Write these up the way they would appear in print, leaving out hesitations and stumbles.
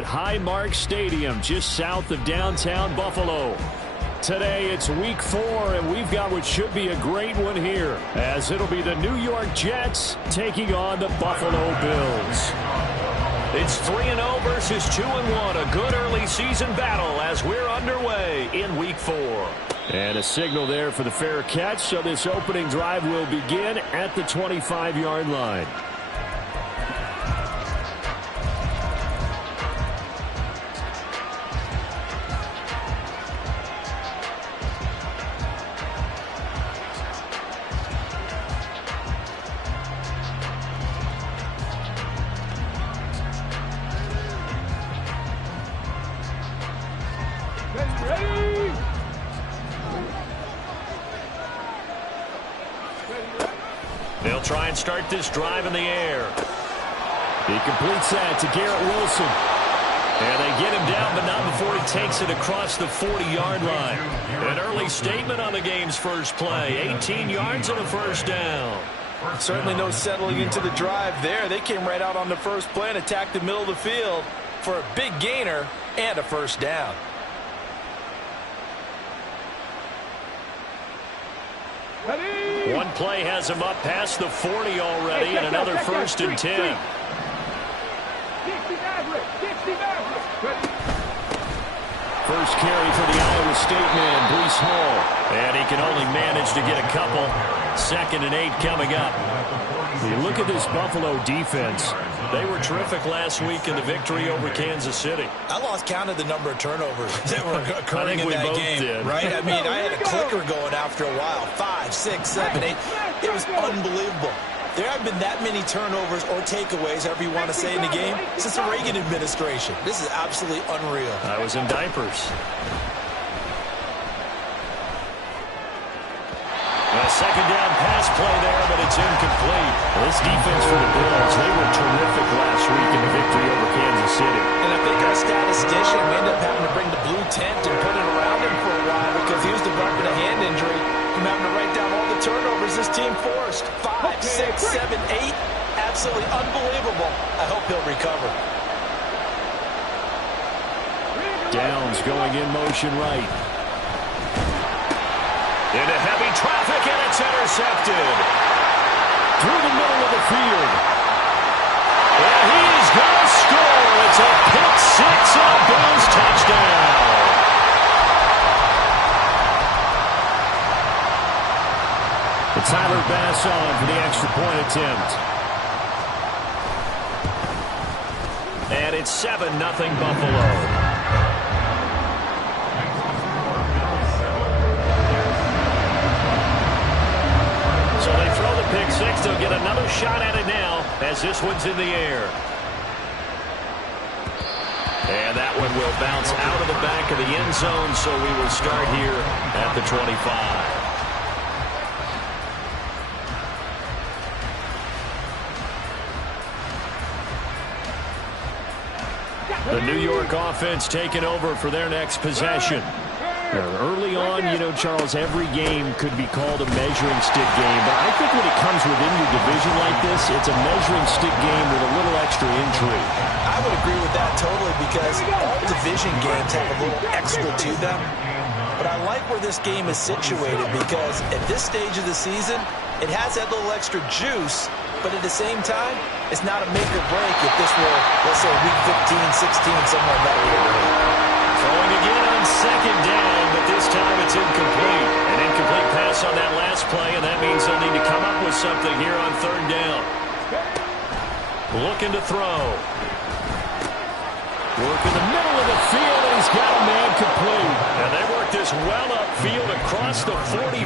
at Highmark Stadium, just south of downtown Buffalo. Today it's week 4, and we've got what should be a great one here, as it'll be the New York Jets taking on the Buffalo Bills. It's 3-0 versus 2-1, a good early season battle as we're underway in week 4. And a signal there for the fair catch, so this opening drive will begin at the 25-yard line. They'll try and start this drive in the air. He completes that to Garrett Wilson. And they get him down, but not before he takes it across the 40-yard line. An early statement on the game's first play. 18 yards and a first down. Certainly no settling into the drive there. They came right out on the first play and attacked the middle of the field for a big gainer and a first down. One play has him up past the 40 already, and another first and 10. First carry for the Iowa State man, Breece Hall. And he can only manage to get a couple. 2nd and 8 coming up. You look at this Buffalo defense. They were terrific last week in the victory over Kansas City. I lost count of the number of turnovers that were occurring in that game. Did. Right? I mean, I had a clicker going after a while. 5, 6, 7, 8. It was unbelievable. There haven't been that many turnovers or takeaways, however you want to say, in the game since the Reagan administration. This is absolutely unreal. I was in diapers. A second down pass play there, but it's incomplete. This defense for the Bills, they were terrific last week in the victory over Kansas City. And I think our statistician, we ended up having to bring the blue tent and put it around him for a while because he was developing a hand injury from having to write down all the turnovers this team forced. 5, 6, 7, 8. Absolutely unbelievable. I hope he'll recover. Downs going in motion right. Into heavy traffic, and it's intercepted. Through the middle of the field. And he's going to score. It's a pick six on Bills touchdown. The Tyler Bass on for the extra point attempt. And it's 7-0 Buffalo. Pick six, they'll get another shot at it now as this one's in the air. And that one will bounce out of the back of the end zone, so we will start here at the 25. The New York offense taking over for their next possession. Early on, you know, Charles, every game could be called a measuring stick game. But I think when it comes within your division like this, it's a measuring stick game with a little extra intrigue. I would agree with that totally because all division games have a little extra to them. But I like where this game is situated because at this stage of the season, it has that little extra juice. But at the same time, it's not a make or break if this were, let's say, week 15, 16, somewhere in that neighborhood. Throwing again on second down, but this time it's incomplete. An incomplete pass on that last play, and that means they'll need to come up with something here on third down. Looking to throw. Work in the middle of the field, and he's got a man complete. And they work this well upfield across the 45.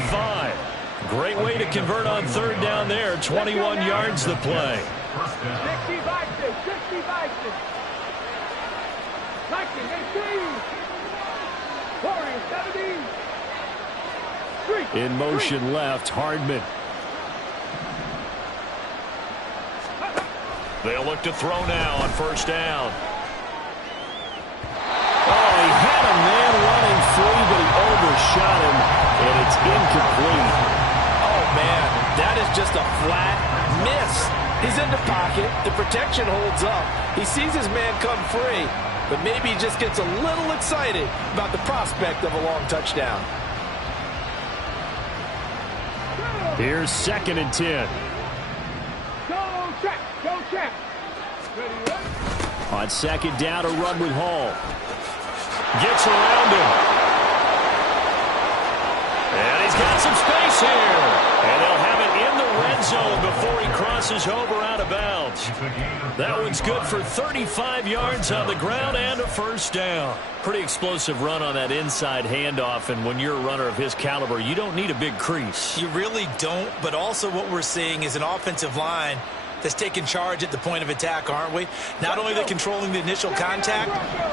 Great way to convert on third down there. 21 yards the play. 60 Vikings, 60 Vikings. Vikings, 18. Warriors, 17. In motion left, Hardman. They'll look to throw now on first down. Oh, he had a man running free, but he overshot him, and it's incomplete. Oh, man, that is just a flat miss. He's in the pocket. The protection holds up. He sees his man come free, but maybe he just gets a little excited about the prospect of a long touchdown. Here's 2nd and 10. Go check. Go check. Ready, ready. On 2nd down, a run with Hall. Gets around him. And he's got some space here. And they'll have it in the red zone before he crosses over out of bounds. That one's good for 35 yards on the ground and a first down. Pretty explosive run on that inside handoff, and when you're a runner of his caliber, you don't need a big crease. You really don't, but also what we're seeing is an offensive line that's taking charge at the point of attack, aren't we? Not only are they controlling the initial contact,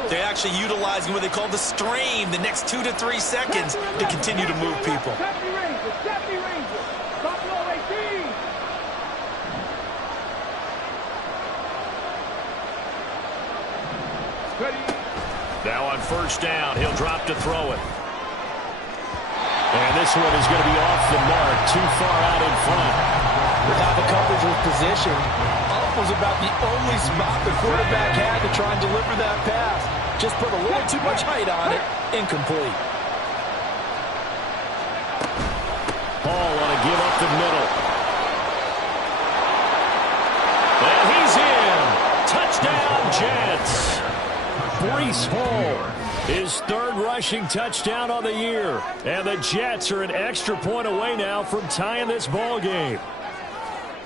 they're actually utilizing what they call the strain, the next 2 to 3 seconds, to continue to move people. Safety Ranger. Buffalo 18. Ready. Now on first down, he'll drop to throw it. And this one is going to be off the mark, too far out in front. Without the coverage with position, up was about the only spot the quarterback had to try and deliver that pass. Just put a little too much height on it. Incomplete. Hall on a give up the middle. And he's in. Touchdown, Jets. Breece Hall, his 3rd rushing touchdown on the year. And the Jets are an extra point away now from tying this ball game.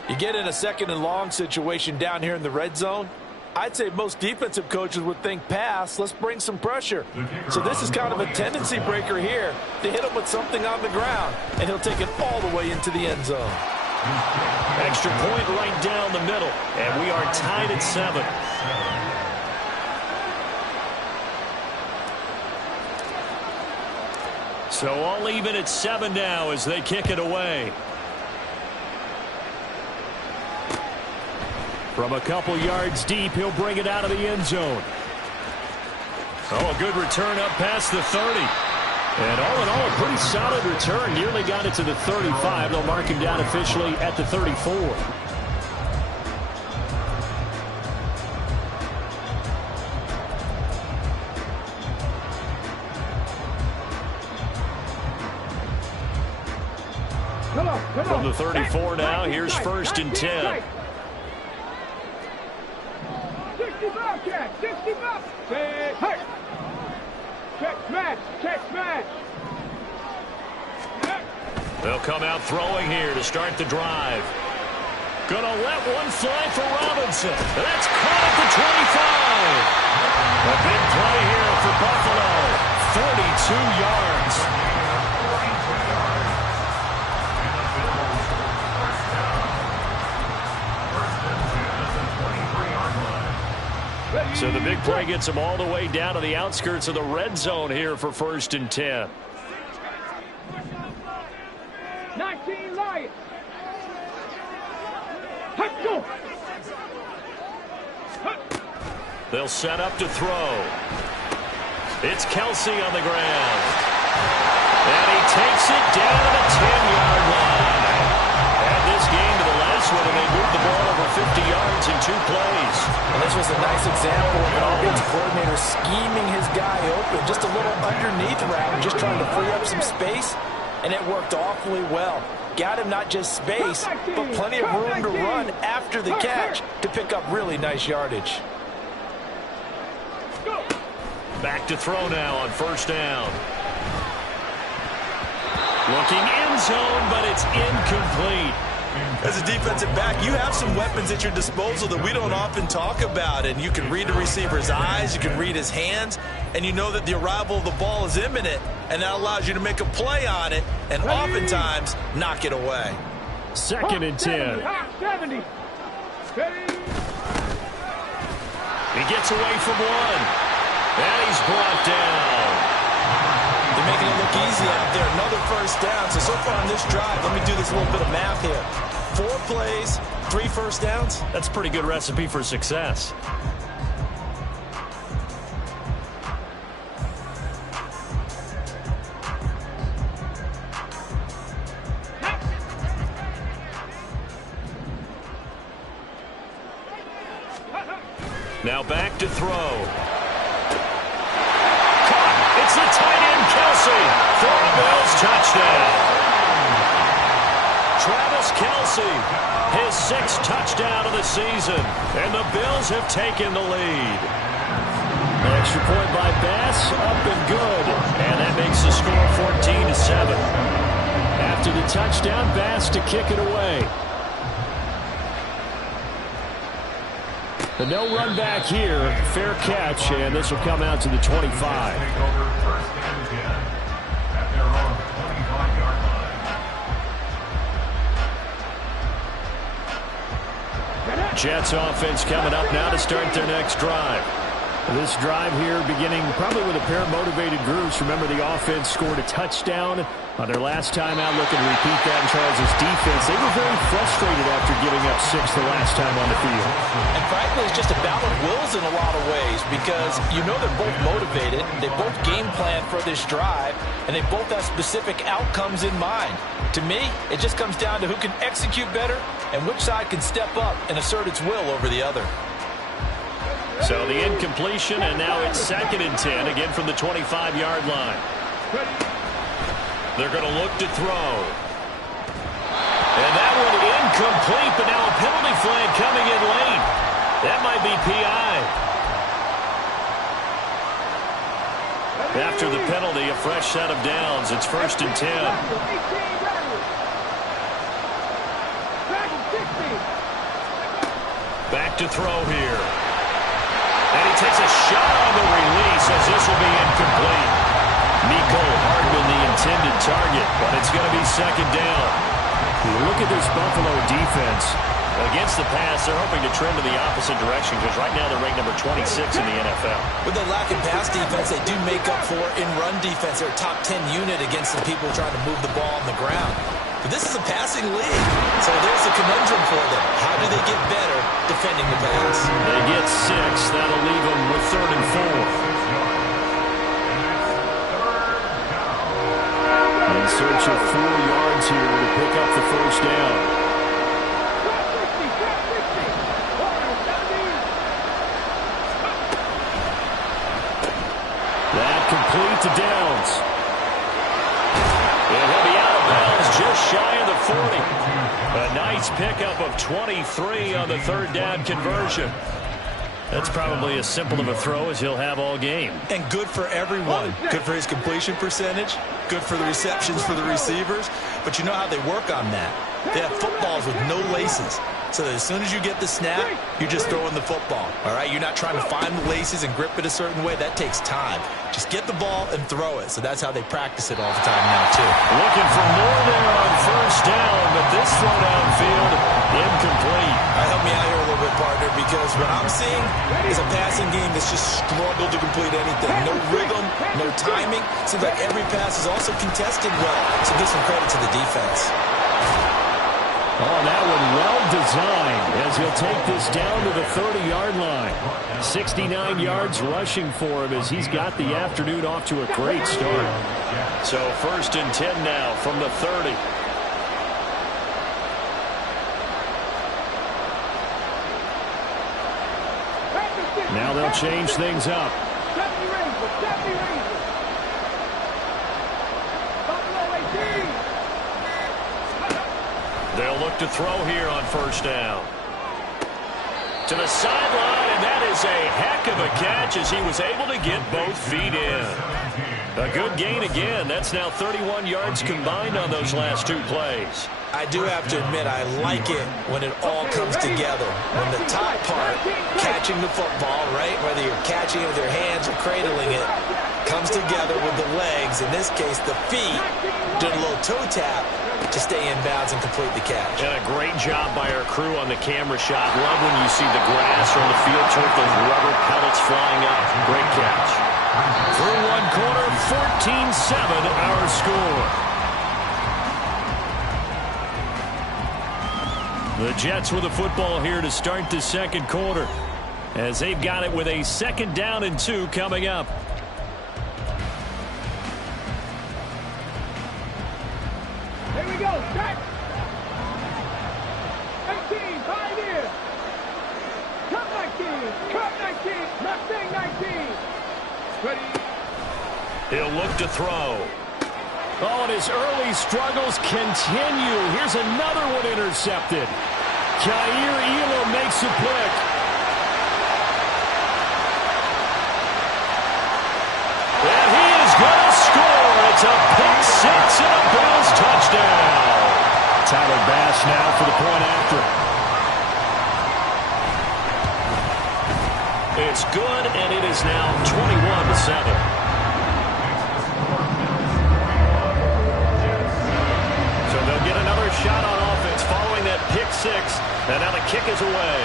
You get in a 2nd and long situation down here in the red zone, I'd say most defensive coaches would think pass, let's bring some pressure. So this is kind of a tendency breaker here to hit him with something on the ground, and he'll take it all the way into the end zone. Extra point right down the middle, and we are tied at 7. So all even at 7 now as they kick it away. From a couple yards deep, he'll bring it out of the end zone. Oh, a good return up past the 30. And all in all, a pretty solid return. Nearly got it to the 35. They'll mark him down officially at the 34. From the 34 now, here's 1st and 10. 65 check. 65. Hey. Check smash. Check smash. They'll come out throwing here to start the drive. Gonna let one fly for Robinson. That's caught at the 25. A big play here for Buffalo. 42 yards. So the big play gets them all the way down to the outskirts of the red zone here for 1st and 10. 19 Lions. Let's go. They'll set up to throw. It's Kelsey on the ground. And he takes it down to the 10-yard line. Add this game to the last one, and they moved the ball over 50 yards in 2 plays. And this was a nice example of an offensive coordinator scheming his guy open. Just a little underneath route, just trying to free up some space, and it worked awfully well. Got him not just space, but plenty of room to run after the catch to pick up really nice yardage. Back to throw now on 1st down. Looking end zone, but it's incomplete. As a defensive back, you have some weapons at your disposal that we don't often talk about, and you can read the receiver's eyes, you can read his hands, and you know that the arrival of the ball is imminent, and that allows you to make a play on it and oftentimes knock it away. 2nd and 10. 70. He gets away from one, and he's brought down. They're making it look easy out there. Another 1st down. So far on this drive, let me do this little bit of math here. 4 plays, 3 1st downs. That's a pretty good recipe for success. Now back to throw. touchdown. Travis Kelce, his 6th touchdown of the season, and the Bills have taken the lead. Extra point by Bass, up and good, and that makes the score 14-7. After the touchdown, Bass to kick it away. The no run back here, fair catch, and this will come out to the 25. Jets offense coming up now to start their next drive. This drive here beginning probably with a pair of motivated groups. Remember, the offense scored a touchdown on their last time out, looking to repeat that in Charles' defense. They were very frustrated after giving up 6 the last time on the field. And frankly, it's just a battle of wills in a lot of ways because you know they're both motivated. They both game plan for this drive, and they both have specific outcomes in mind. To me, it just comes down to who can execute better and which side can step up and assert its will over the other. So the incompletion, and now it's 2nd and 10, again from the 25-yard line. They're going to look to throw. And that one incomplete, but now a penalty flag coming in late. That might be PI. After the penalty, a fresh set of downs. It's 1st and 10. Back to throw here. And he takes a shot on the release as this will be incomplete. Mecole Hardman the intended target, but it's going to be 2nd down. Look at this Buffalo defense. Against the pass, they're hoping to trend in the opposite direction because right now they're ranked number 26 in the NFL. With their lack of pass defense, they do make up for in run defense. They're a top 10 unit against the people trying to move the ball on the ground. But this is a passing league, so there's a conundrum for them. How do they get better defending the pass? They get 6. That'll leave them with 3rd and 4. In search of 4 yards here to pick up the 1st down. That complete to Downs. And he'll be out of bounds just shy of the 40. A nice pickup of 23 on the 3rd down conversion. That's probably as simple of a throw as he'll have all game. And good for everyone. Good for his completion percentage. Good for the receptions for the receivers. But you know how they work on that. They have footballs with no laces. So that as soon as you get the snap, you're just throwing the football. All right? You're not trying to find the laces and grip it a certain way. That takes time. Just get the ball and throw it. So that's how they practice it all the time now, too. Looking for more there on 1st down, but this throw downfield, incomplete. Help me out here a little bit, partner, because what I'm seeing is a passing game that's just struggled to complete anything. No rhythm, no timing. Seems like every pass is also contested well. So give some credit to the defense. Oh, that one well designed as he'll take this down to the 30-yard line. 69 yards rushing for him as he's got the afternoon off to a great start. So 1st and 10 now from the 30. Now they'll change things up. They'll look to throw here on 1st down. To the sideline, and that is a heck of a catch as he was able to get both feet in. A good gain again. That's now 31 yards combined on those last 2 plays. I do have to admit, I like it when it all comes together. When the top part, catching the football, right, whether you're catching it with your hands or cradling it, comes together with the legs, in this case the feet, doing a little toe tap to stay in bounds and complete the catch. And a great job by our crew on the camera shot. Love when you see the grass or the field turf, those rubber pellets flying up. Great catch. Through 1 quarter, 14-7 our score. The Jets with the football here to start the 2nd quarter as they've got it with a 2nd down and 2 coming up. Here we go, set. 19, pioneer. Cut 19, cut 19, left thing 19. Ready. He'll look to throw. Oh, and his early struggles continue. Here's another one intercepted. Jair Elam makes a pick. And he is going to score. It's a pick six and a Bills touchdown. Tyler Bass now for the point after. It's good, and it is now 21-7. So they'll get another shot on offense following that pick six. And now the kick is away.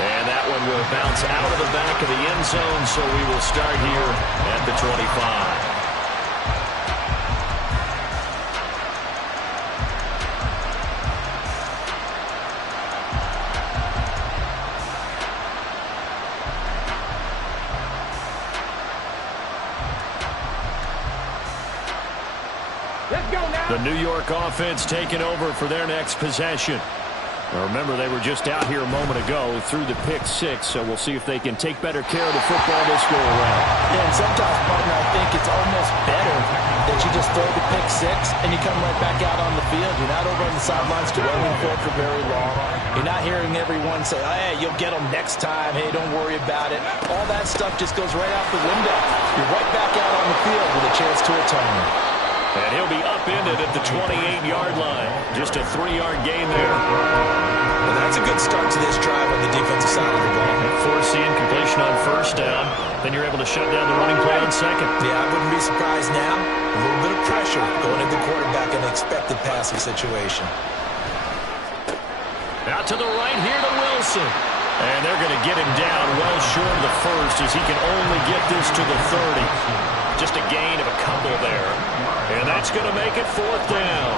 And that one will bounce out of the back of the end zone, so we will start here at the 25. The New York offense taking over for their next possession. Now remember, they were just out here a moment ago through the pick six, so we'll see if they can take better care of the football this go around. Yeah, and sometimes, partner, I think it's almost better that you just throw the pick six and you come right back out on the field. You're not over on the sidelines dwelling for it for very long. You're not hearing everyone say, oh, hey, you'll get them next time. Hey, don't worry about it. All that stuff just goes right out the window. You're right back out on the field with a chance to atone. And he'll be upended at the 28-yard line. Just a 3-yard gain there. Well, that's a good start to this drive on the defensive side of the ball. Forcing completion on first down. Then you're able to shut down the running play on second. Yeah, I wouldn't be surprised now. A little bit of pressure going at the quarterback in an expected passing situation. Out to the right here to Wilson. And they're going to get him down well short of the first as he can only get this to the 30. Just a gain of a couple there. And that's going to make it fourth down.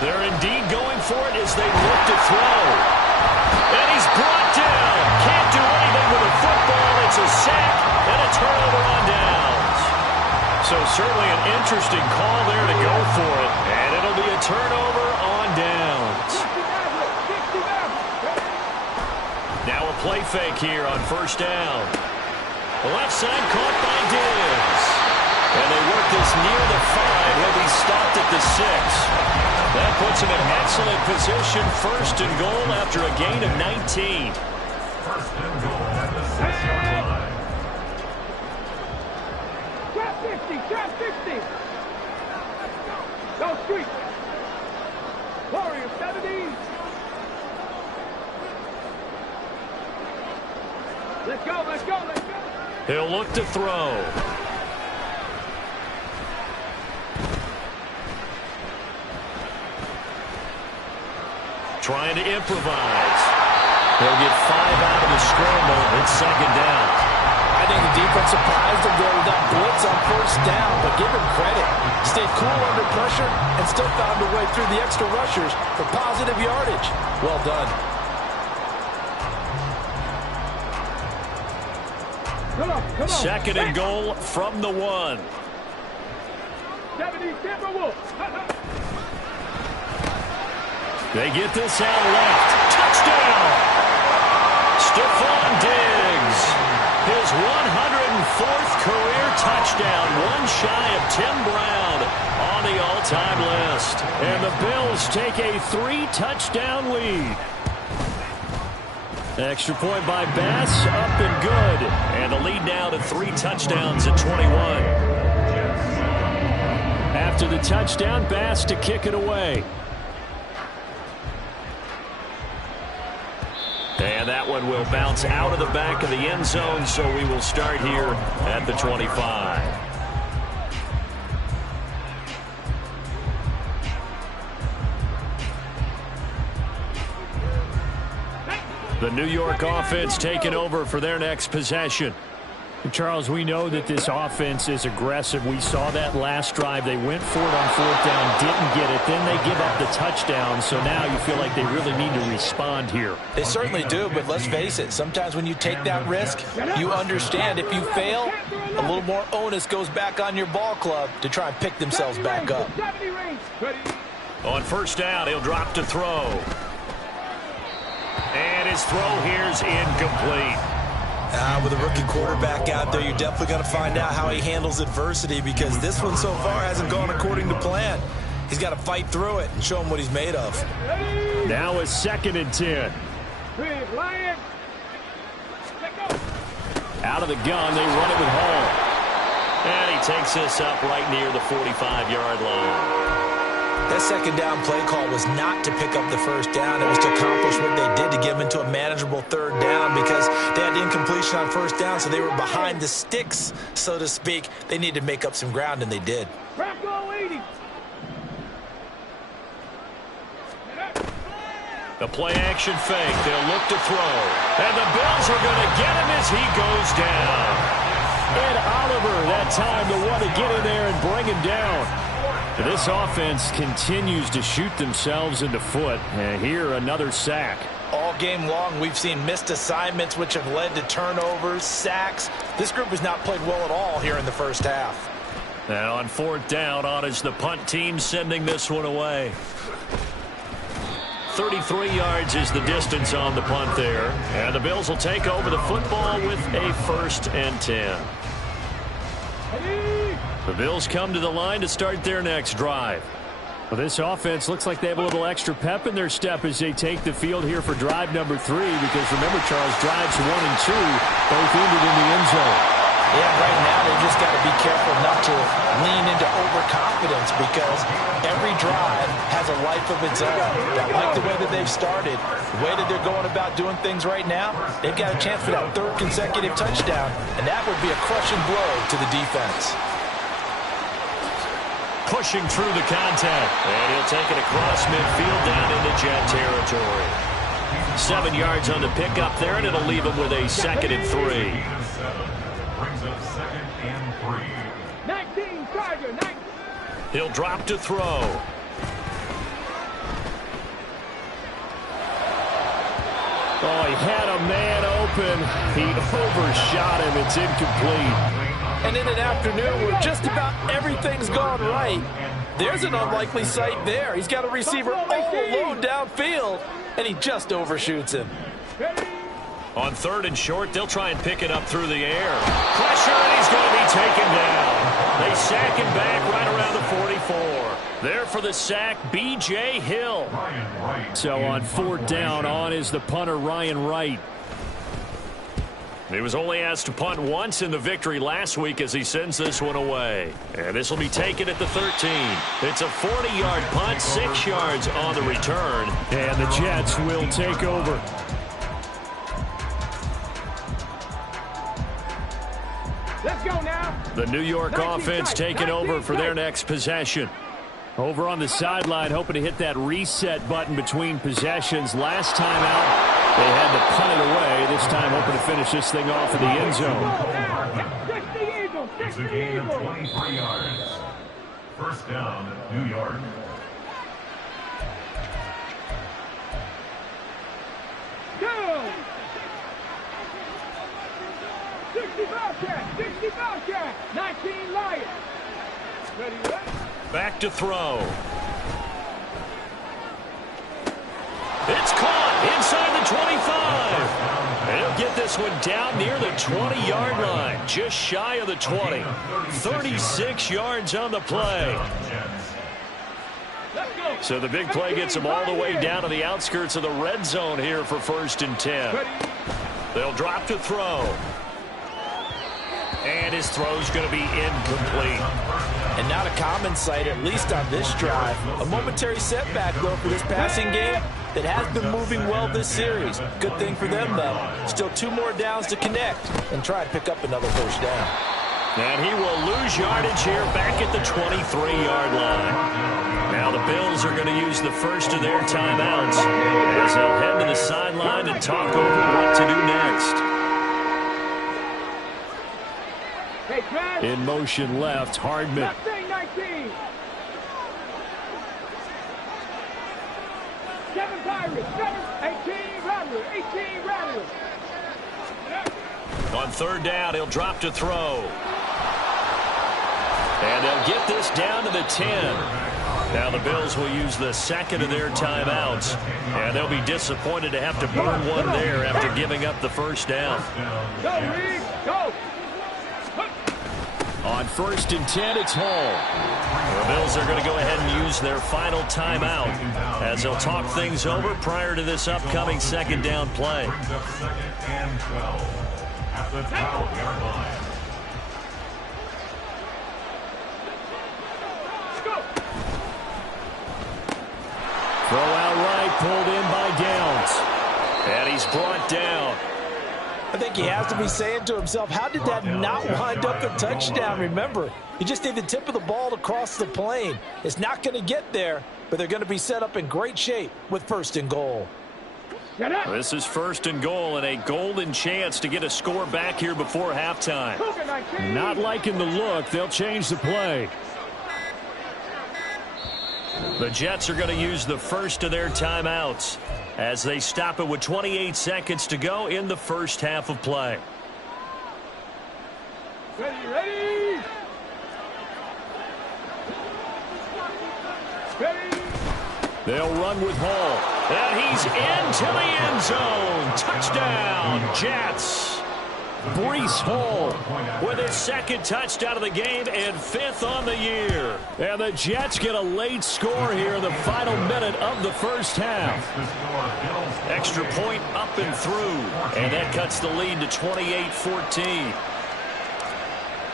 They're indeed going for it as they look to throw. And he's brought down. Can't do anything with the football. It's a sack and a turnover on downs. So certainly an interesting call there to go for it. And it'll be a turnover on downs. Now a play fake here on first down. The left side caught by Diggs. And they work this near the 5. He'll be stopped at the 6. That puts him in excellent position. First and goal after a gain of 19. First and goal at the 6-yard line. Trap 50, trap 50. Go street. Warrior 70. Let's go, let's go, let's go. He'll look to throw. Trying to improvise. He'll get 5 out of the scramble. It's second down. I think the defense surprised him there with that blitz on first down, but give him credit. Stayed cool under pressure and still found a way through the extra rushers for positive yardage. Well done. Come on. Second and goal from the 1. 70, Timberwolves. They get this out left. Touchdown! Stephon Diggs. His 104th career touchdown. One shy of Tim Brown on the all-time list. And the Bills take a 3-touchdown lead. Extra point by Bass, up and good. And the lead now to 3 touchdowns at 21. After the touchdown, Bass to kick it away. And that one will bounce out of the back of the end zone, so we will start here at the 25. The New York offense taking over for their next possession. Charles, we know that this offense is aggressive. We saw that last drive. They went for it on fourth down, didn't get it. Then they give up the touchdown. So now you feel like they really need to respond here. They certainly do, but let's face it. Sometimes when you take that risk, you understand if you fail, a little more onus goes back on your ball club to try and pick themselves back up. On first down, he'll drop to throw. And his throw here's incomplete. With a rookie quarterback out there, you're definitely going to find out how he handles adversity, because this one so far hasn't gone according to plan. He's got to fight through it and show him what he's made of. Now it's 2nd and 10. Out of the gun, they run it with Hall. And he takes this up right near the 45-yard line. That second down play call was not to pick up the first down. It was to accomplish what they did, to get them into a manageable 3rd down, because they had incompletion on 1st down, so they were behind the sticks, so to speak. They needed to make up some ground, and they did. The play-action fake. They'll look to throw. And the Bills are going to get him as he goes down. And Oliver, that time, the one to get in there and bring him down. This offense continues to shoot themselves in the foot. And here, another sack. All game long, we've seen missed assignments, which have led to turnovers, sacks. This group has not played well at all here in the first half. And on 4th down, on is the punt team sending this one away. 33 yards is the distance on the punt there. And the Bills will take over the football with a 1st and 10. The Bills come to the line to start their next drive. Well, this offense looks like they have a little extra pep in their step as they take the field here for drive number 3, because remember, Charles, drives 1 and 2 both ended in the end zone. Yeah, right now they just got to be careful not to lean into overconfidence, because every drive has a life of its own. I like the way that they've started, the way that they're going about doing things right now. They've got a chance for that 3rd consecutive touchdown, and that would be a crushing blow to the defense. Pushing through the contact, and he'll take it across midfield down into Jet territory. 7 yards on the pickup there, and it'll leave him with a 2nd and 3. Brings up 2nd and 3. 19, Tiger, 19. He'll drop to throw. Oh, he had a man open. He overshot him. It's incomplete. And in an afternoon where just about everything's gone right, there's an unlikely sight there. He's got a receiver all alone downfield, and he just overshoots him. On 3rd and short, they'll try and pick it up through the air. Pressure, and he's going to be taken down. They sack him back right around the 44. There for the sack, B.J. Hill. So on 4th down, on is the punter, Ryan Wright. He was only asked to punt once in the victory last week as he sends this one away. And this will be taken at the 13. It's a 40-yard punt, 6 yards on the return. And the Jets will take over. Let's go now. The New York offense taking over for their next possession. Over on the sideline, hoping to hit that reset button between possessions. Last time out, they had to punt it away. This time, hoping to finish this thing off in the end zone. It's a gain of 23 yards. 1st down, New York. Go! 65 cat, 65 cat, 19 Lions. Ready, ready? Back to throw. It's caught inside the 25. And he'll get this one down near the 20-yard line, just shy of the 20. 36 yards on the play. So the big play gets him all the way down to the outskirts of the red zone here for 1st and 10. They'll drop to throw. And his throw's going to be incomplete. And not a common sight, at least on this drive. A momentary setback, though, for this passing game that has been moving well this series. Good thing for them, though. Still 2 more downs to connect and try to pick up another 1st down. And he will lose yardage here back at the 23-yard line. Now the Bills are going to use the first of their timeouts as they'll head to the sideline and talk over what to do next. In motion left, Hardman. 19. 7 Pirates, 18 Rattlers, 18 Rattlers. On 3rd down, he'll drop to throw. And they'll get this down to the 10. Now the Bills will use the second of their timeouts, and they'll be disappointed to have to burn one there after giving up the first down. Go. On 1st and 10, it's Hall. The Bills are going to go ahead and use their final timeout as they'll talk things over prior to this upcoming second down play. Second and 12 at the 12-yard line. Throw out right, pulled in by Downs. And he's brought down. I think he has to be saying to himself, how did that not wind up a touchdown? Remember, you just need the tip of the ball to cross the plane. It's not going to get there, but they're going to be set up in great shape with 1st and goal. This is 1st and goal and a golden chance to get a score back here before halftime. Not liking the look. They'll change the play. The Jets are going to use the first of their timeouts as they stop it with 28 seconds to go in the first half of play. Ready. They'll run with Hall. And he's into the end zone. Touchdown, Jets. Breece Hall with his 2nd touchdown of the game and 5th on the year. And the Jets get a late score here in the final minute of the first half. Extra point up and through. And that cuts the lead to 28-14.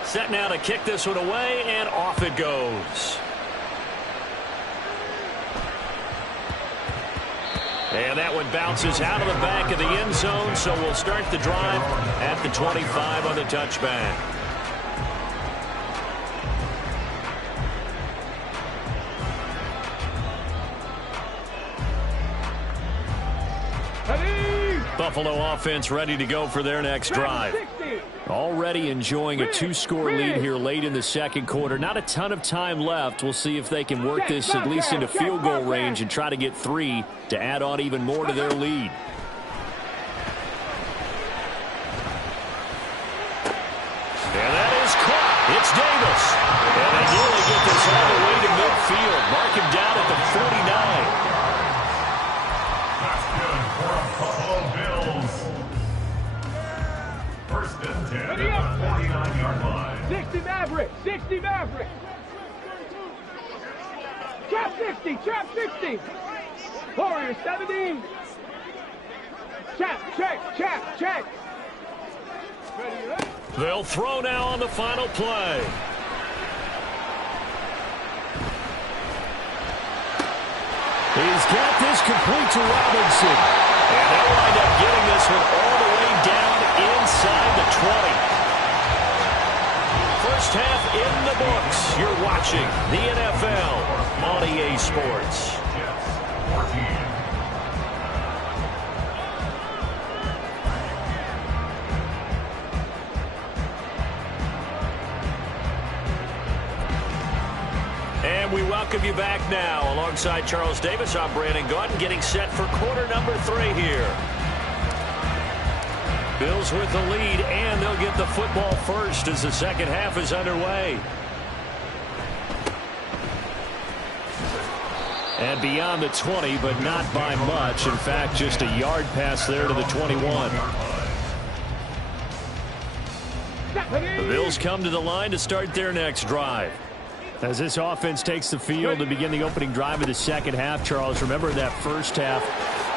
Set now to kick this one away, and off it goes. And that one bounces out of the back of the end zone, so we'll start the drive at the 25 on the touchback. Buffalo offense ready to go for their next drive. Already enjoying a 2-score lead here late in the second quarter. Not a ton of time left. We'll see if they can work this at least into field goal range and try to get 3 to add on even more to their lead. And that is caught. It's Davis. And they nearly get this all the way to midfield. Mark him down at the 49. That's good for a Buffalo Bills. 1st and 10 at the 49-yard line. 60 Maverick. 60 Maverick. Trap 60. Trap 60. Warrior 70. Check. Ready. They'll throw now on the final play. He's got this complete to Robinson. And they'll wind up getting this one all the way down inside the 20. First half in the books. You're watching the NFL on EA Sports. Jets 14. And we welcome you back now. Alongside Charles Davis, I'm Brandon Gaudin, getting set for quarter number 3 here. Bills with the lead, and they'll get the football first as the second half is underway. And beyond the 20, but not by much. In fact, just a yard pass there to the 21. The Bills come to the line to start their next drive. As this offense takes the field to begin the opening drive of the second half, Charles, remember that first half,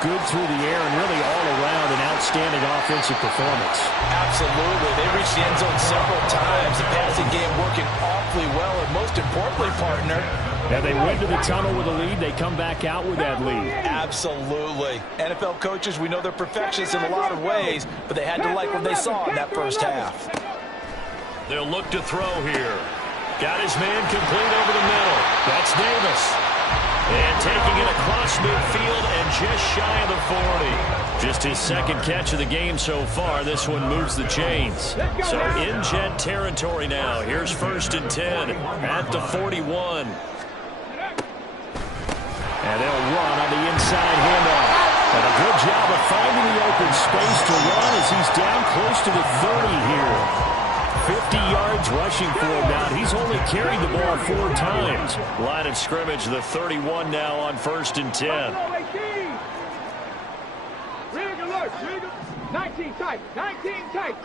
good through the air and really all around an outstanding offensive performance. Absolutely. They reached the end zone several times. The passing game working awfully well, and most importantly, partner, and they went to the tunnel with a lead. They come back out with that lead. Absolutely. NFL coaches, we know they're perfectionists in a lot of ways, but they had to like what they saw in that first half. They'll look to throw here. Got his man complete over the middle. That's Davis. And taking it across midfield and just shy of the 40. Just his 2nd catch of the game so far. This one moves the chains. So in Jet territory now. Here's 1st and 10 at the 41. And they'll run on the inside handoff. And a good job of finding the open space to run as he's down close to the 30 here. 50 yards rushing for him now. He's only carried the ball 4 times. Line of scrimmage, the 31 now on 1st and 10. 19 tight. 19 tight.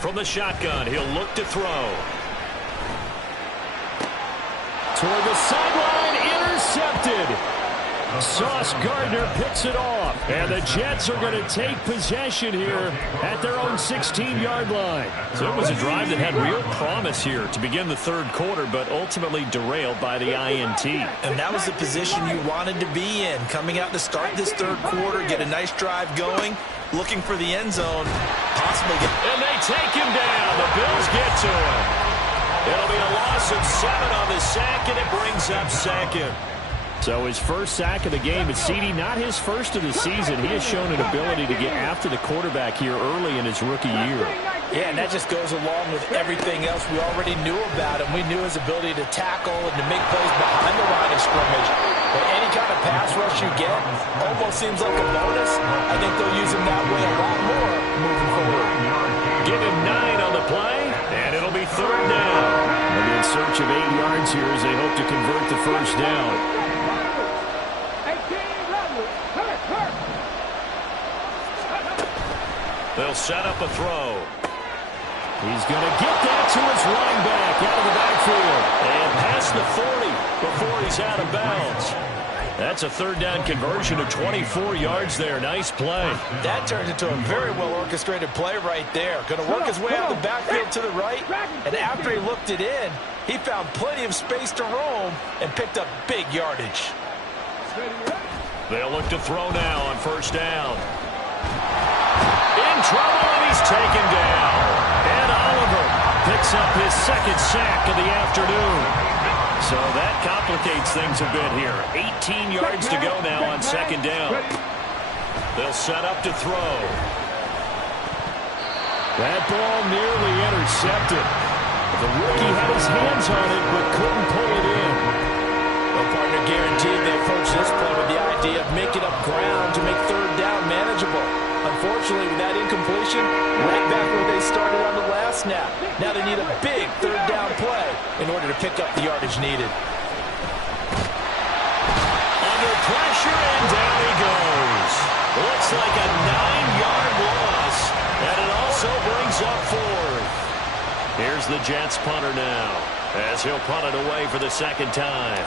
From the shotgun, he'll look to throw. Toward the sideline, intercepted. Sauce Gardner picks it off. And the Jets are going to take possession here at their own 16-yard line. So it was a drive that had real promise here to begin the 3rd quarter, but ultimately derailed by the INT. And that was the position you wanted to be in. Coming out to start this 3rd quarter, get a nice drive going, looking for the end zone, possibly get... And they take him down. The Bills get to him. It'll be a loss of 7 on the sack, and it brings up 2nd. So his first sack of the game is CD, not his first of the season. He has shown an ability to get after the quarterback here early in his rookie year. Yeah, and that just goes along with everything else we already knew about him. We knew his ability to tackle and to make plays behind the line of scrimmage. But any kind of pass rush you get almost seems like a bonus. I think they'll use him that way a lot more moving forward. Give him 9 on the play, and it'll be 3rd down. They'll be in search of 8 yards here as they hope to convert the 1st down. They'll set up a throw. He's going to get that to his running back out of the backfield. And past the 40 before he's out of bounds. That's a 3rd down conversion of 24 yards there. Nice play. That turned into a very well-orchestrated play right there. Going to work his way out of the backfield to the right. And after he looked it in, he found plenty of space to roam and picked up big yardage. They'll look to throw now on 1st down. In trouble, and he's taken down. And Oliver picks up his 2nd sack of the afternoon. So that complicates things a bit here. 18 yards to go now on 2nd down. They'll set up to throw. That ball nearly intercepted. The rookie had his hands on it, but couldn't pull it in. Well, partner, guaranteed they approach this play with the idea of making up ground to make 3rd down manageable. Unfortunately, with that incompletion, right back where they started on the last snap. Now they need a big 3rd down play in order to pick up the yardage needed. Under pressure, and down he goes. Looks like a 9-yard loss, and it also brings up 4th. Here's the Jets punter now, as he'll punt it away for the 2nd time.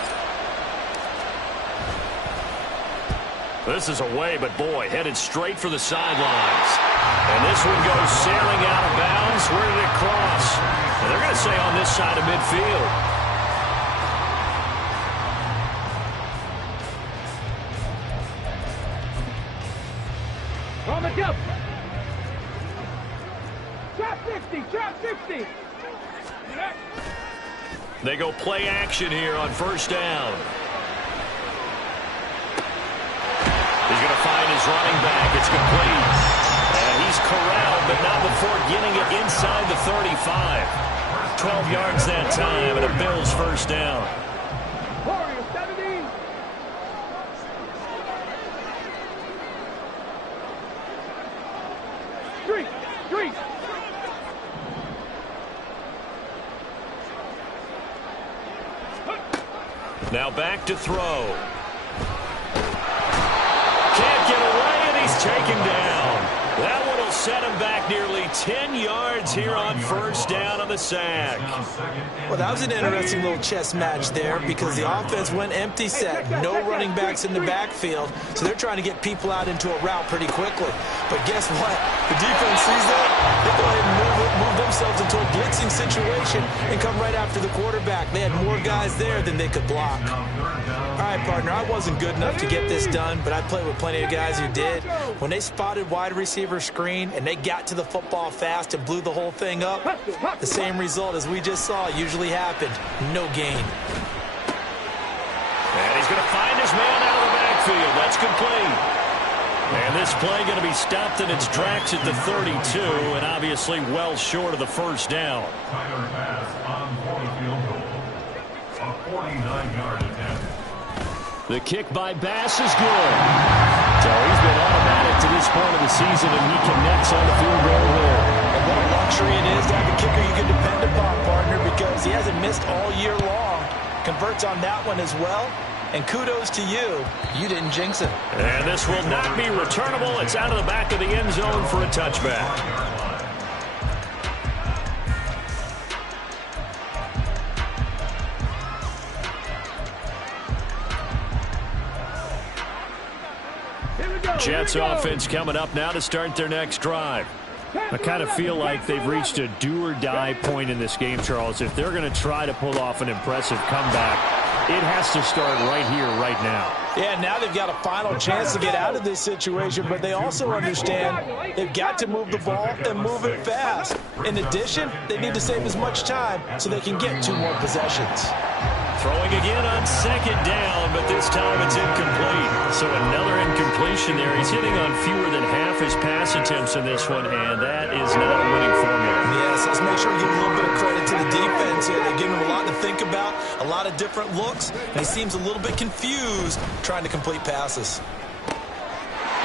This is away, but boy, headed straight for the sidelines. And this one goes sailing out of bounds. Where did it cross? And they're going to say on this side of midfield. On the jump. Trap 60, trap 60. They go play action here on 1st down. He's going to find his running back. It's complete. And he's corralled, but not before getting it inside the 35. 12 yards that time, and a Bills 1st down. Warriors 70. Street. Now back to throw. Can't get away, and he's taken down. That one will set him back nearly 10 yards here on 1st down on the sack. Well, that was an interesting little chess match there because the offense went empty set. No running backs in the backfield, so they're trying to get people out into a route pretty quickly. But guess what? The defense sees that. They go ahead and move themselves into a blitzing situation and come right after the quarterback. They had more guys there than they could block. All right, partner, I wasn't good enough to get this done, but I played with plenty of guys who did. When they spotted wide receiver screen and they got to the football fast and blew the whole thing up, the same result as we just saw usually happened. No gain. And he's going to find his man out of the backfield. That's complete. And this play going to be stopped in its tracks at the 32, and obviously well short of the 1st down. Tyler pass on for the field goal. A 49-yard attempt. The kick by Bass is good. So he's been automatic to this point of the season, and he connects on the field goal there. And what a luxury it is to have a kicker you can depend upon, partner, because he hasn't missed all year long. Converts on that one as well. And kudos to you. You didn't jinx it. And this will not be returnable. It's out of the back of the end zone for a touchback. Jets offense coming up now to start their next drive. I kind of feel like they've reached a do-or-die point in this game, Charles. If they're going to try to pull off an impressive comeback, it has to start right here, right now. Yeah, now they've got a final chance to get out of this situation, but they also understand they've got to move the ball and move it fast. In addition, they need to save as much time so they can get 2 more possessions. Throwing again on second down, but this time it's incomplete. So another incompletion there. He's hitting on fewer than half his pass attempts in this one, and that is not a winning formula. Yes, let's make sure we give a little bit of credit to the defense here. They've given him a lot to think about, a lot of different looks, and he seems a little bit confused trying to complete passes.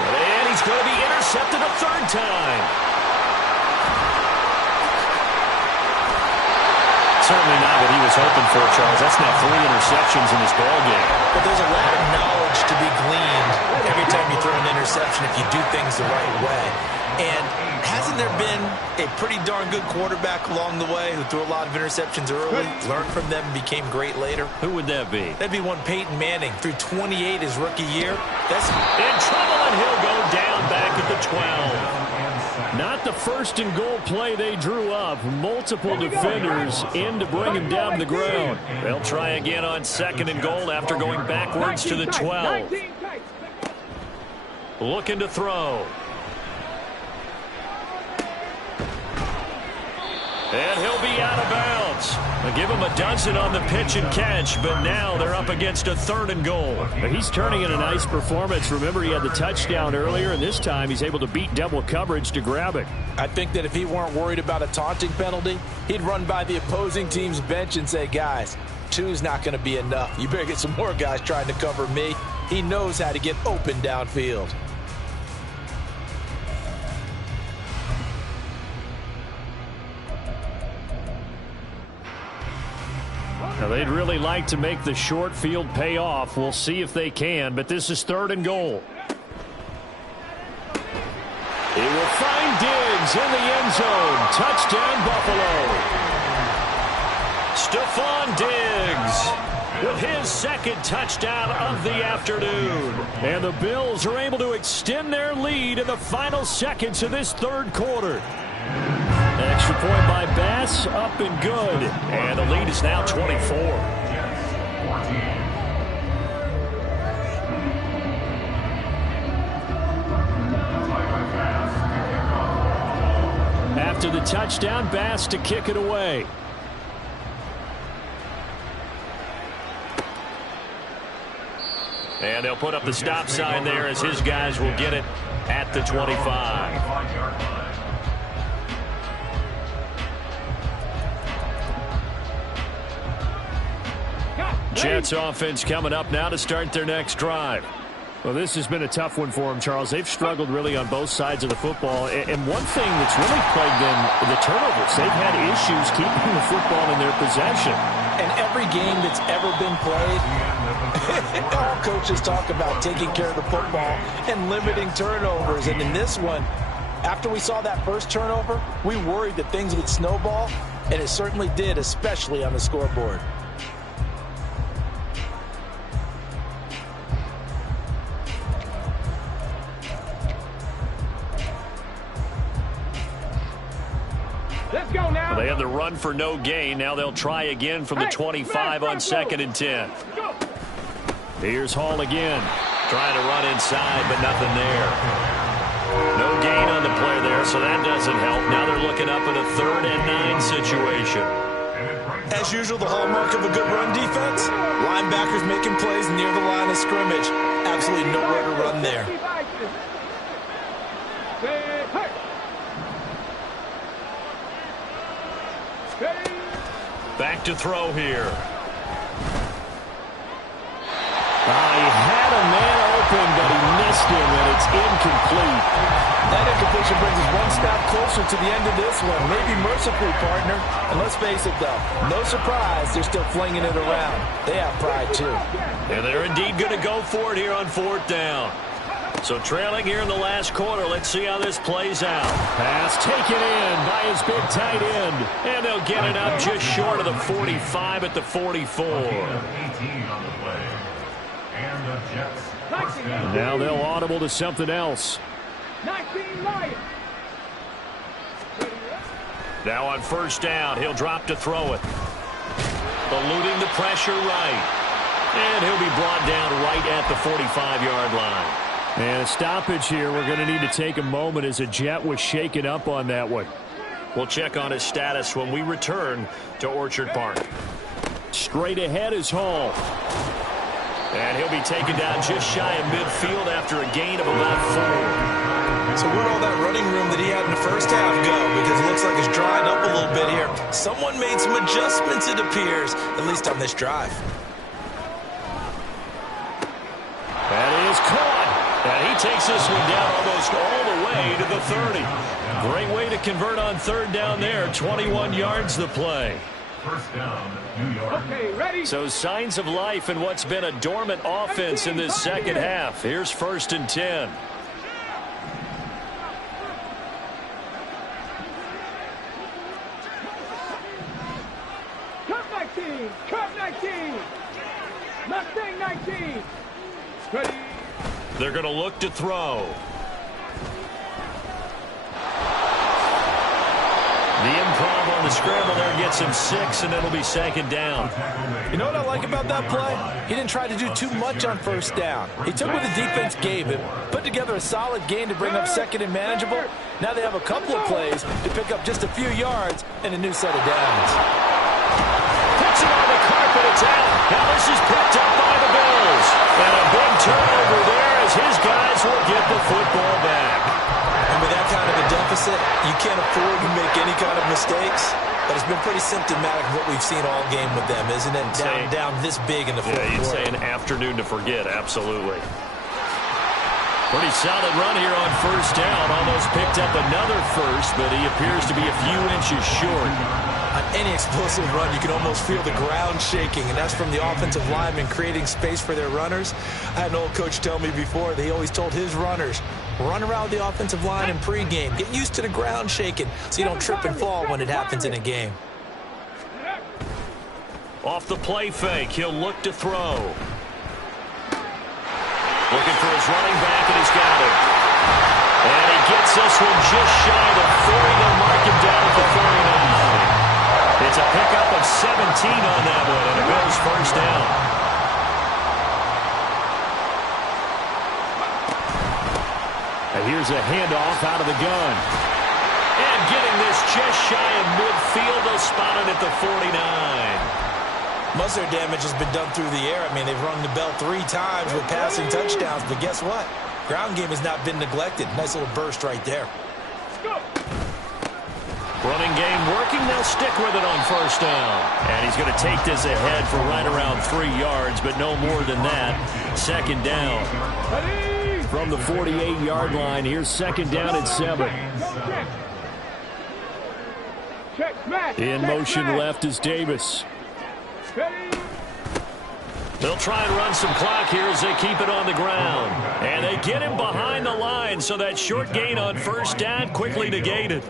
And he's going to be intercepted a 3rd time. Certainly not what he was hoping for, Charles. That's now 3 interceptions in this ballgame. But there's a lot of knowledge to be gleaned every time you throw an interception if you do things the right way. And hasn't there been a pretty darn good quarterback along the way who threw a lot of interceptions early, learned from them, and became great later? Who would that be? That'd be one Peyton Manning. Threw 28 his rookie year. That's in trouble, and he'll go down back at the 12. Not the first and goal play they drew up. Multiple defenders in to bring him down to the ground. They'll try again on 2nd and goal after going backwards to the 12. Looking to throw. And he'll be out of bounds. They'll give him a dozen on the pitch and catch, but now they're up against a 3rd and goal. He's turning in a nice performance. Remember, he had the touchdown earlier, and this time he's able to beat double coverage to grab it. I think that if he weren't worried about a taunting penalty, he'd run by the opposing team's bench and say, guys, 2's not going to be enough. You better get some more guys trying to cover me. He knows how to get open downfield. Now, they'd really like to make the short field pay off. We'll see if they can, but this is 3rd and goal. He will find Diggs in the end zone. Touchdown, Buffalo. Stephon Diggs with his 2nd touchdown of the afternoon. And the Bills are able to extend their lead in the final seconds of this 3rd quarter. An extra point by Bass, up and good. And the lead is now 24. After the touchdown, Bass to kick it away. And they'll put up the stop sign there as his guys will get it at the 25. Jets offense coming up now to start their next drive. Well, this has been a tough one for them, Charles. They've struggled really on both sides of the football. And one thing that's really plagued them, the turnovers. They've had issues keeping the football in their possession. And every game that's ever been played, all coaches talk about taking care of the football and limiting turnovers. And in this one, after we saw that first turnover, we worried that things would snowball, and it certainly did, especially on the scoreboard. They had the run for no gain. Now they'll try again from the 25 on 2nd and 10. Here's Hall again. Trying to run inside, but nothing there. No gain on the play there, so that doesn't help. Now they're looking up at a 3rd and 9 situation. As usual, the hallmark of a good run defense, linebackers making plays near the line of scrimmage. Absolutely nowhere to run there. Back to throw here. He had a man open, but he missed missed him, and it's incomplete. That incompletion brings us one step closer to the end of this one. Maybe mercifully, partner. And let's face it, though, no surprise, they're still flinging it around. They have pride, too. And they're indeed going to go for it here on 4th down. So trailing here in the last quarter, let's see how this plays out. Pass taken in by his big tight end. And they'll get it up just short of the 45 at the 44. 18 on the play. And the Jets. First down. Now they'll audible to something else. 19 Lions. Now on 1st down, he'll drop to throw it. Eluding the pressure right. And he'll be brought down right at the 45-yard line. And a stoppage here. We're going to need to take a moment as a Jet was shaken up on that one. We'll check on his status when we return to Orchard Park. Straight ahead is Hall. And he'll be taken down just shy of midfield after a gain of about 4. So where'd all that running room that he had in the first half go? Because it looks like it's dried up a little bit here. Someone made some adjustments, it appears, at least on this drive. That is caught. And he takes this one down almost all the way to the 30. Great way to convert on 3rd down there. 21 yards the play. First down, New York. Okay, ready? So signs of life in what's been a dormant offense in this second half. Here's 1st and 10. Cut 19. Cut 19. Mustang 19. Ready? They're going to look to throw. The improv on the scramble there gets him 6, and it'll be 2nd down. You know what I like about that play? He didn't try to do too much on 1st down. He took what the defense gave him, put together a solid gain to bring up 2nd and manageable. Now they have a couple of plays to pick up just a few yards and a new set of downs. Puts it on the carpet, it's out. Now this is picked up by the Bills. And a big turnover there as his guys will get the football back. And with that kind of a deficit, you can't afford to make any kind of mistakes. But it's been pretty symptomatic of what we've seen all game with them, isn't it? Down this big in the fourth quarter. You'd say an afternoon to forget, absolutely. Pretty solid run here on 1st down. Almost picked up another first, but he appears to be a few inches short. On any explosive run, you can almost feel the ground shaking, and that's from the offensive linemen creating space for their runners. I had an old coach tell me before that he always told his runners, run around the offensive line in pregame. Get used to the ground shaking so you don't trip and fall when it happens in a game. Off the play fake, he'll look to throw. Looking for his running back, and he's got it. And he gets this one just shy of 40. They'll mark him down at the 49. It's a pickup of 17 on that one, and it goes 1st down. And here's a handoff out of the gun. And getting this just shy of midfield, they'll spot it at the 49. Most of their damage has been done through the air. I mean, they've rung the bell 3 times with passing touchdowns, but guess what? Ground game has not been neglected. Nice little burst right there. Running game working. They'll stick with it on 1st down. And he's going to take this ahead for right around 3 yards, but no more than that. 2nd down. From the 48-yard line, here's 2nd down and 7. In motion left is Davis. They'll try and run some clock here as they keep it on the ground. And they get him behind the line, so that short gain on 1st down quickly negated.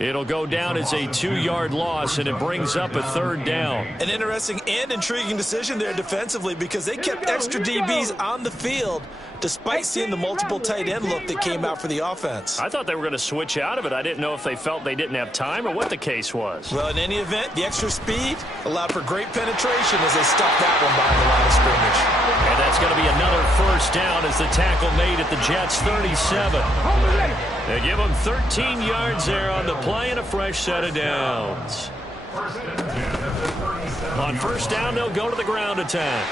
It'll go down as a 2-yard loss, and it brings up a 3rd down. An interesting and intriguing decision there defensively because they kept extra DBs on the field despite seeing the multiple tight end look that came out for the offense. I thought they were going to switch out of it. I didn't know if they felt they didn't have time or what the case was. Well, in any event, the extra speed allowed for great penetration as they stuffed that one behind the line of scrimmage. And that's going to be another 1st down as the tackle made at the Jets' 37. They give them 13 yards there on the play and a fresh set of downs. On 1st down, they'll go to the ground attack.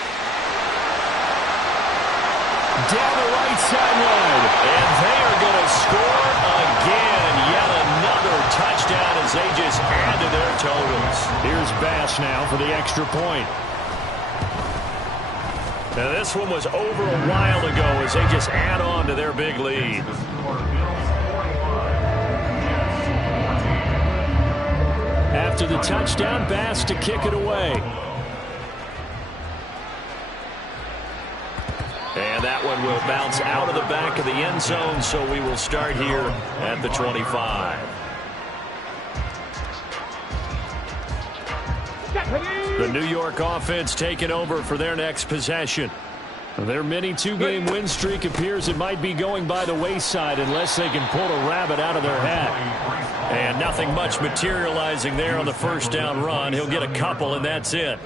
Down the right sideline. And they are going to score again. Yet another touchdown as they just add to their totals. Here's Bass now for the extra point. Now this one was over a while ago as they just add on to their big lead. After the touchdown, Bass to kick it away. And that one will bounce out of the back of the end zone, so we will start here at the 25. The New York offense taking over for their next possession. Their mini two-game win streak appears it might be going by the wayside unless they can pull a rabbit out of their hat. And nothing much materializing there on the first down run. He'll get a couple, and that's it.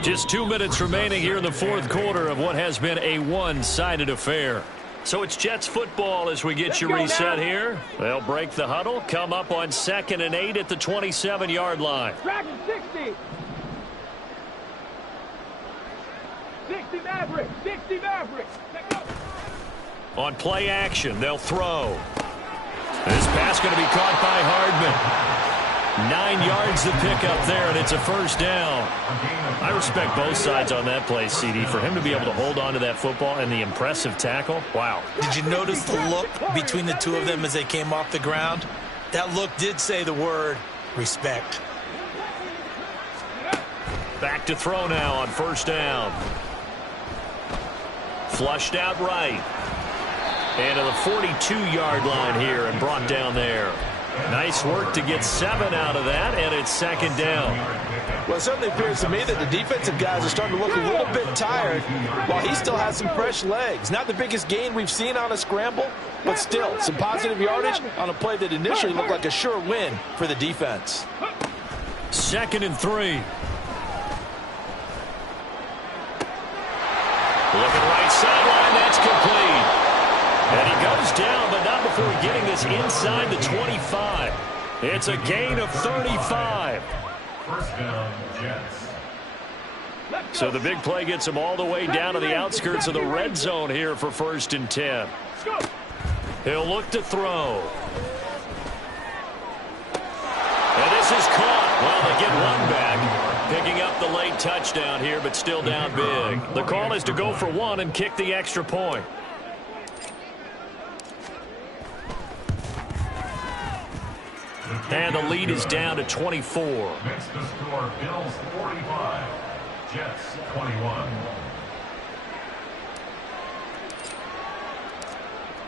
Just 2 minutes remaining here in the fourth quarter of what has been a one-sided affair. So it's Jets football as we get you reset here. They'll break the huddle, come up on 2nd and 8 at the 27-yard line. Dragon 60. 60 Mavericks. 60 Mavericks. Let's go. On play action, they'll throw. This pass going to be caught by Hardman. 9 yards to pick up there, and it's a first down. I respect both sides on that play, CD. For him to be able to hold on to that football and the impressive tackle, wow. Did you notice the look between the two of them as they came off the ground? That look did say the word respect. Back to throw now on first down. Flushed out right. And to the 42-yard line here and brought down there. Nice work to get 7 out of that, and it's second down. Well, it certainly appears to me that the defensive guys are starting to look a little bit tired while he still has some fresh legs. Not the biggest gain we've seen on a scramble, but still some positive yardage on a play that initially looked like a sure win for the defense. 2nd and 3. Looking right sideline, that's complete. And he goes down, but not before getting this inside the 25. It's a gain of 35. First down, Jets. So the big play gets him all the way down to the outskirts of the red zone here for 1st and 10. He'll look to throw. And this is caught. Well, they get one back. Picking up the late touchdown here, but still down big. The call is to go for 1 and kick the extra point. And the lead is down to 24. Next to score, Bills 45, Jets 21.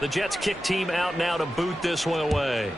The Jets kick team out now to boot this one away.